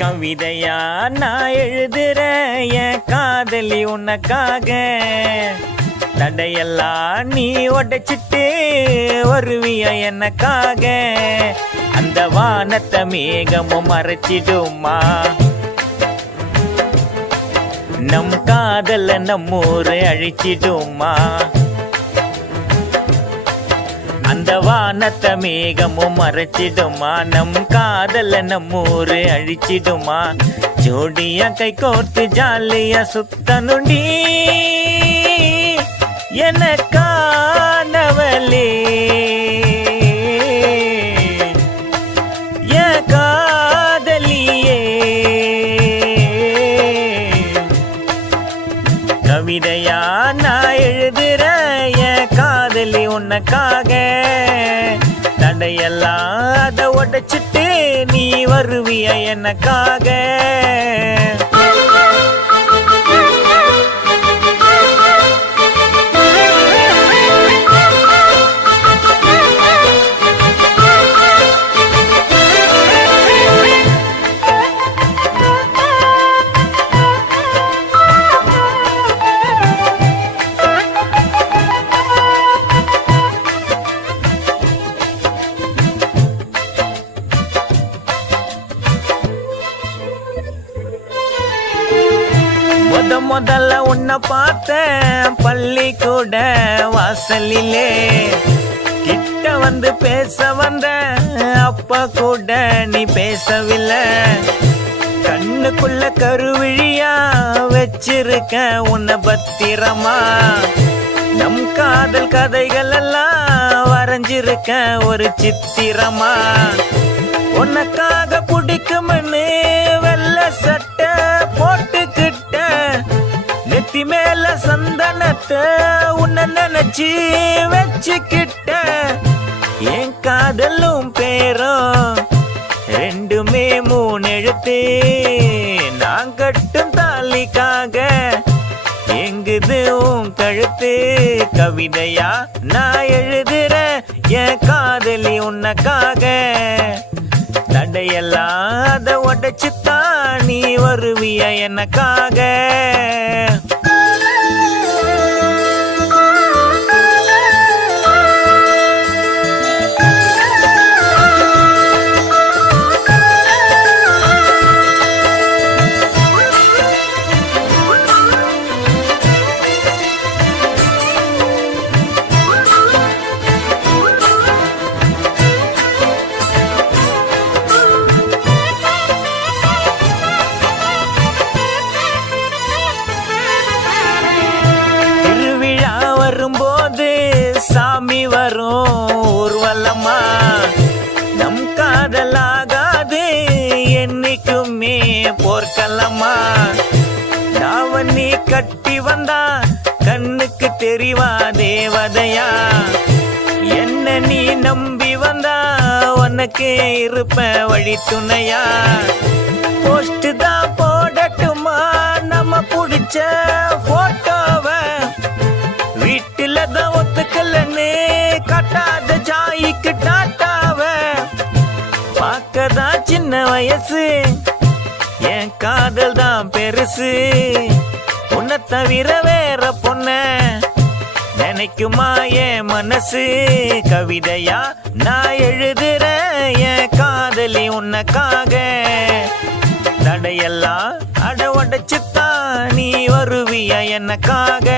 கவிதையா நான் எழுதுற என் காதலி உனக்காக. தடையெல்லாம் நீ உடைச்சிட்டு வருவிய எனக்காக. அந்த வானத்தை மேகமும் மறைச்சிடுமா, நம் காதல நம்மூரு அழிச்சிடுமா. அந்த வானத்தை மேகமும் மறைச்சிடுமா, நம் காதல நம்மூரு அழிச்சிடுமா. ஜோடியா கை கோர்த்து ஜாலியா சுத்தனுண்டி எனக்கானவளே. என் காதலியே கவிதையா நான் எழுதுற என் காதலி உனக்காக. தடையெல்லாம் அதை உடைச்சிட்டு நீ வருவிய எனக்காக. முதல்ல உன்னை பார்த்தேன் பள்ளிக்கூட வாசலிலே. கிட்ட வந்து பேச வந்த அப்பா கூட நீ பேசவில்லை. கண்ணுக்குள்ள கருவிழியா வச்சிருக்க உன்னை பத்திரமா. நம் காதல் கதைகள் எல்லாம் வரைஞ்சிருக்க ஒரு சித்திரமா. உனக்காக பிடிக்கும்னு வெள்ளை சட்டை போட்டுக்கிட்ட, நெத்தி மேல சந்தனத்தை உன்னை நினைச்சு வச்சுக்கிட்ட. என் காதலும் பேரும் ரெண்டுமே 3 எழுத்து. நான் கட்டும் தாலிக்காக எங்குது உன் கழுத்து. கவிதையா நான் எழுதுற என் காதலி உனக்காக. தடையெல்லாம் அதை உடைச்சுத்தான் நீ வருவிய எனக்காக. வரும்போது சாமி வரும் ஊர்வலமா. நம் காதலாகாது என்னைக்குமே போர்க்களமா. தாவணி கட்டி வந்தா கண்ணுக்கு தெரிவா தேவதையா. என்ன நீ நம்பி வந்தா உனக்கு இருப்ப வழி துணையா. போஸ்ட் தான் போடட்டுமா நம்ம பிடிச்ச போட்டோவை. வீட்டுல தான் ஒத்துக்கலன்னு கட்டாத ஜாய்க்கு டாட்டாவ. பார்க்கதான் சின்ன வயசு, என் காதல் தான் பெருசு. உன்னை தவிர வேற பொண்ண நினைக்குமா என் மனசு. கவிதையா நான் எழுதுற என் காதலி உனக்காக. தடையெல்லாம் அட உடைச்சுத்தான் நீ வருவிய எனக்காக.